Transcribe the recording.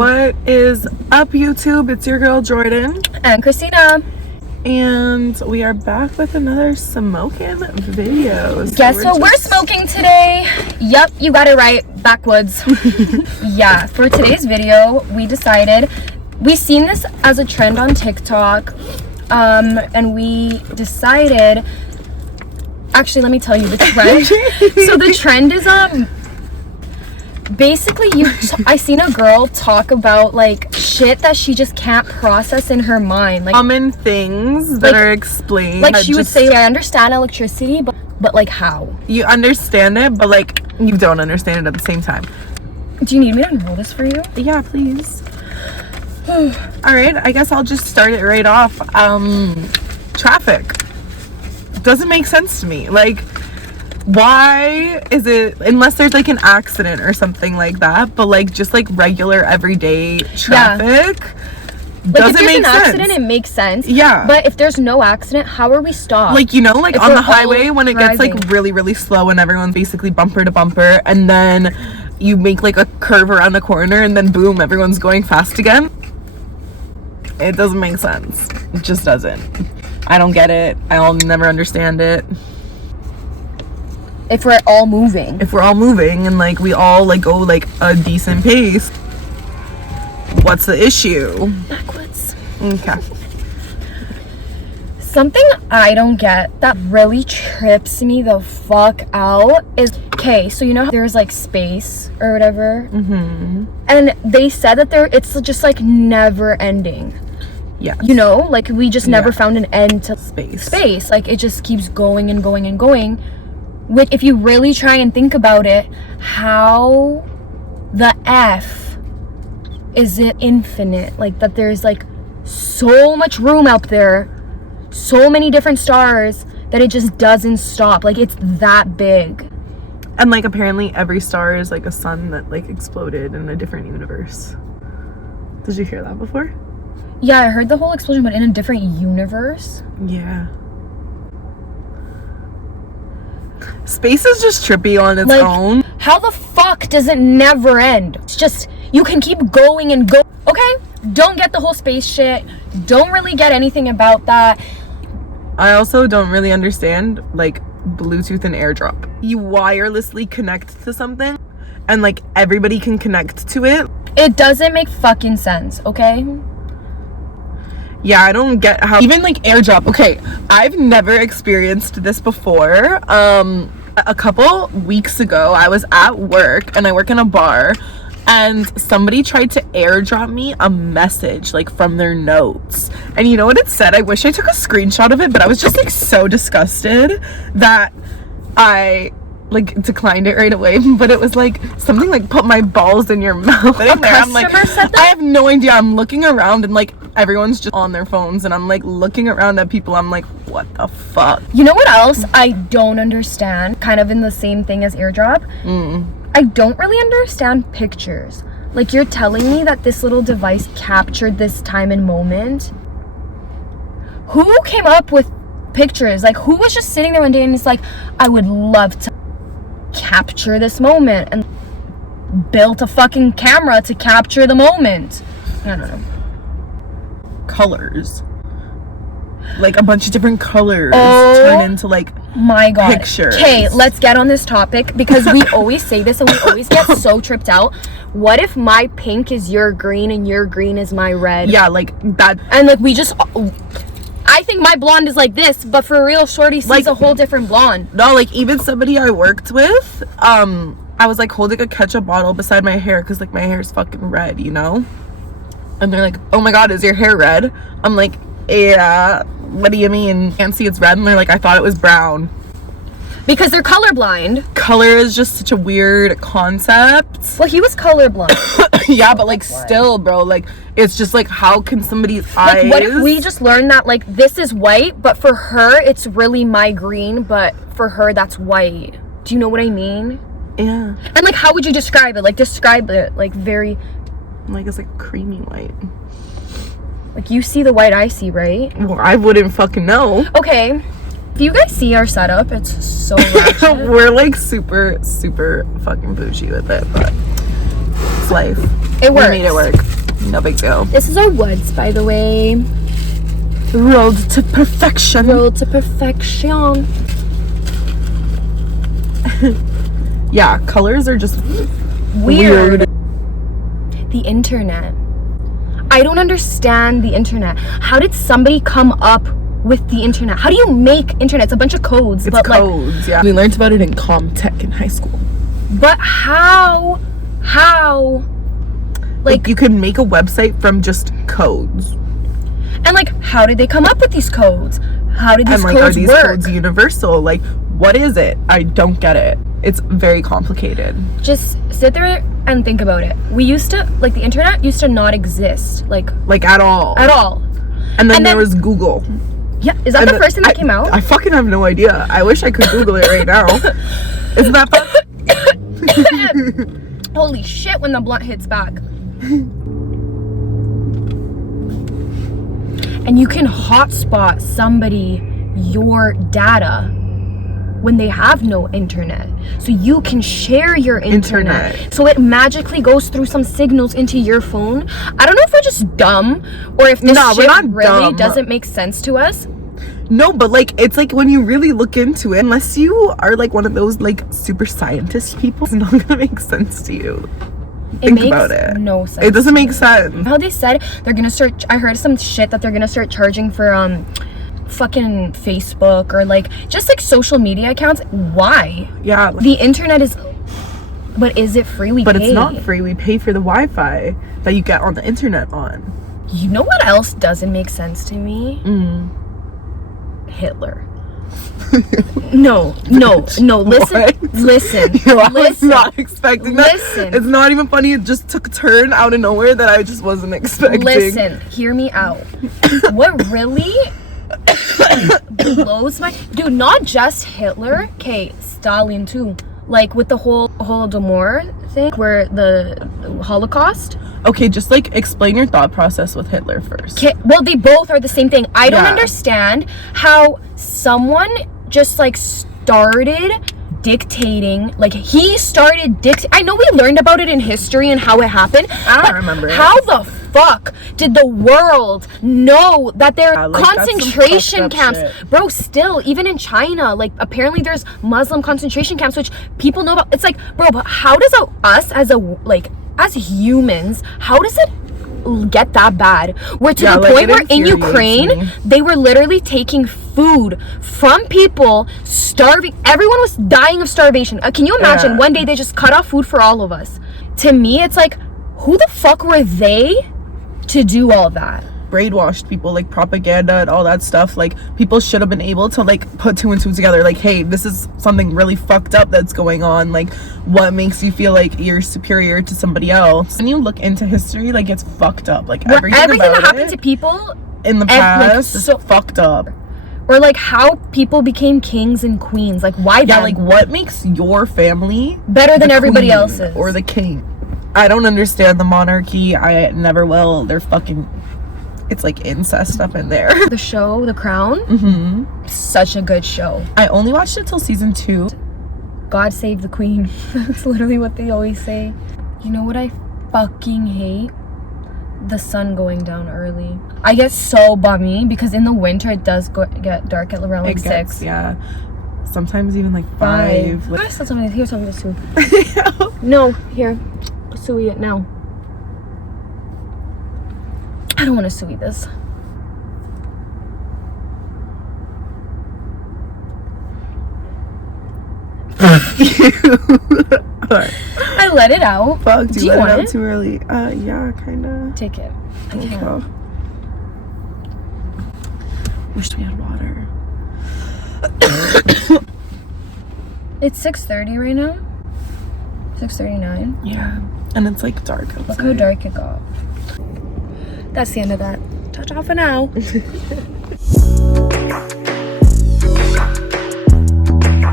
What is up, YouTube? It's your girl Jordan and Christina, and we are back with another smoking video. Guess what we're smoking today? Yep, you got it right, backwoods. Yeah, for today's video we seen this as a trend on TikTok, and we decided, actually let me tell you the trend. So the trend is basically I seen a girl talk about like shit that she just can't process in her mind, like common things that are explained. Like she would say, I understand electricity, but like how? You understand it, but like you don't understand it at the same time. Do you need me to unroll this for you? Yeah, please. All right, I guess I'll just start it right off. Traffic doesn't make sense to me. Like, why is it, unless there's like an accident or something like that, but like just like regular everyday traffic doesn't make sense. Like if there's an accident, it makes sense. Yeah. But if there's no accident, how are we stopped? Like, you know, like on the highway when it gets like really, really slow and everyone's basically bumper to bumper, and then you make like a curve around the corner and then boom, everyone's going fast again. It doesn't make sense. It just doesn't. I don't get it. I'll never understand it. If we're all moving and like we all like go like a decent pace, what's the issue? Backwards. Okay. Something I don't get that really trips me the fuck out is, okay, so you know how there's like space or whatever, and they said that it's just like never ending. Yeah, you know, like we just never found an end to space. Like it just keeps going and going and going. Which, if you really try and think about it, how the F is it infinite? Like that there's like so much room out there, so many different stars, that it just doesn't stop. Like it's that big. And like apparently every star is like a sun that like exploded in a different universe. Did you hear that before? Yeah, I heard the whole explosion, but in a different universe. Yeah. Space is just trippy on its like, own. How the fuck does it never end? It's just, you can keep going and go. Okay, don't get the whole space shit. Don't really get anything about that. I also don't really understand like Bluetooth and AirDrop. You wirelessly connect to something and like everybody can connect to it. It doesn't make fucking sense, okay? Yeah, I don't get how, even like AirDrop. Okay, I've never experienced this before. A couple weeks ago, I was at work and I work in a bar, and somebody tried to AirDrop me a message like from their notes. And you know what it said? I wish I took a screenshot of it, but I was just like so disgusted that I like declined it right away. But it was like something like, put my balls in your mouth. I'm like, I have no idea. I'm looking around and like everyone's just on their phones, and I'm like looking around at people. I'm like, what the fuck? You know what else I don't understand, kind of in the same thing as AirDrop? I don't really understand pictures. Like, you're telling me that this little device captured this time and moment. Who came up with pictures? Like, who was just sitting there one day and it's like, I would love to capture this moment, and built a fucking camera to capture the moment? I don't know. Colors, like a bunch of different colors turn into like, my god, pictures. Okay, let's get on this topic, because we always say this and we always get so tripped out. What if my pink is your green and your green is my red? Yeah, like that. And like we just, I think my blonde is like this, but for real, shorty sees like a whole different blonde. No, like even somebody I worked with, I was like holding a ketchup bottle beside my hair because like my hair is fucking red, you know? And they're like, oh my god, is your hair red? I'm like, yeah. What do you mean? Can't see it's red? And they're like, I thought it was brown. Because they're colorblind. Color is just such a weird concept. Well, he was colorblind. Yeah, but like still, bro, like it's just like, how can somebody's eyes... Like, what if we just learned that like this is white, but for her it's really my green, but for her that's white? Do you know what I mean? Yeah. And like, how would you describe it? Like, describe it like very... Like, it's like creamy white. Like, you see the white I see, right? Well, I wouldn't fucking know. Okay, if you guys see our setup, it's so ratchet. We're like super fucking bougie with it, but it's life. It works. We made it work. No big deal. This is our woods, by the way. Road to perfection. Road to perfection. Yeah, colors are just Weird. The internet. I don't understand the internet. How did somebody come up with the internet? How do you make internet? It's a bunch of codes. It's codes, yeah. We learned about it in comm tech in high school. But how? Like you could make a website from just codes. And like, how did they come up with these codes? How did these and like, codes are these work? codes universal? Like, what is it? I don't get it. It's very complicated. Just sit there and think about it. We used to, like, the internet used to not exist. Like at all. At all. And then there was Google. Yeah, is that the first thing that came out? I fucking have no idea. I wish I could Google it right now. Isn't that fun? Holy shit when the blunt hits back. And you can hotspot somebody your data when they have no internet. So you can share your internet. So it magically goes through some signals into your phone. I don't know if we're just dumb or if this shit really doesn't make sense to us. No, but like, it's like when you really look into it, unless you are like one of those like super scientist people, it's not gonna make sense to you. Think about it. No sense. It doesn't make sense. How they said they're gonna start, I heard some shit that they're gonna start charging for fucking Facebook or like just like social media accounts. Why? Yeah. The internet is, but is it free? We pay. But it's not free. We pay for the Wi-Fi that you get on the internet on. You know what else doesn't make sense to me? Hitler. No, listen. I was not expecting that. It's not even funny. It just took a turn out of nowhere that I just wasn't expecting. Listen, hear me out. What really blows my dude, not just Hitler, okay, Stalin too. Like with the whole Holodomor thing, where the Holocaust. Okay, just like explain your thought process with Hitler first. Okay, well, they both are the same thing. I don't understand how someone just like started dictating, like he started I know we learned about it in history and how it happened. I don't remember it. How the fuck did the world know that there are concentration camps? Shit. Bro, still, even in China, like apparently there's Muslim concentration camps, which people know about. It's like, bro, but how does us as humans, how does it get that bad? We're to the point where in Ukraine, they were literally taking food from people, starving. Everyone was dying of starvation. Can you imagine one day they just cut off food for all of us? To me, it's like, who the fuck were they to do all that? Brainwashed people, like propaganda and all that stuff. Like people should have been able to like put two and two together, like, hey, this is something really fucked up that's going on. Like, what makes you feel like you're superior to somebody else? When you look into history, like, it's fucked up. Like everything that happened to people in the past is fucked up. Or like how people became kings and queens. Like, why them? Like what makes your family better than everybody else's or the king? I don't understand the monarchy. I never will. They're fucking, it's like incest stuff in there. The show, The Crown, such a good show. I only watched it till season 2. God save the queen. That's literally what they always say. You know what I fucking hate? The sun going down early. I get so bummy because in the winter it does get dark at around like 6. Yeah. Sometimes even like 5. Like, here's something to sue. No, here. Sue it now. I don't want to sue this. I let it out. Fuck, do you want it? Too early? Yeah, kinda. Take it. I can't. Wish we had water. It's 6:30 right now. 6:39. Yeah, and it's like dark outside. Look how dark it got. That's the end of that. Ta-ta for now.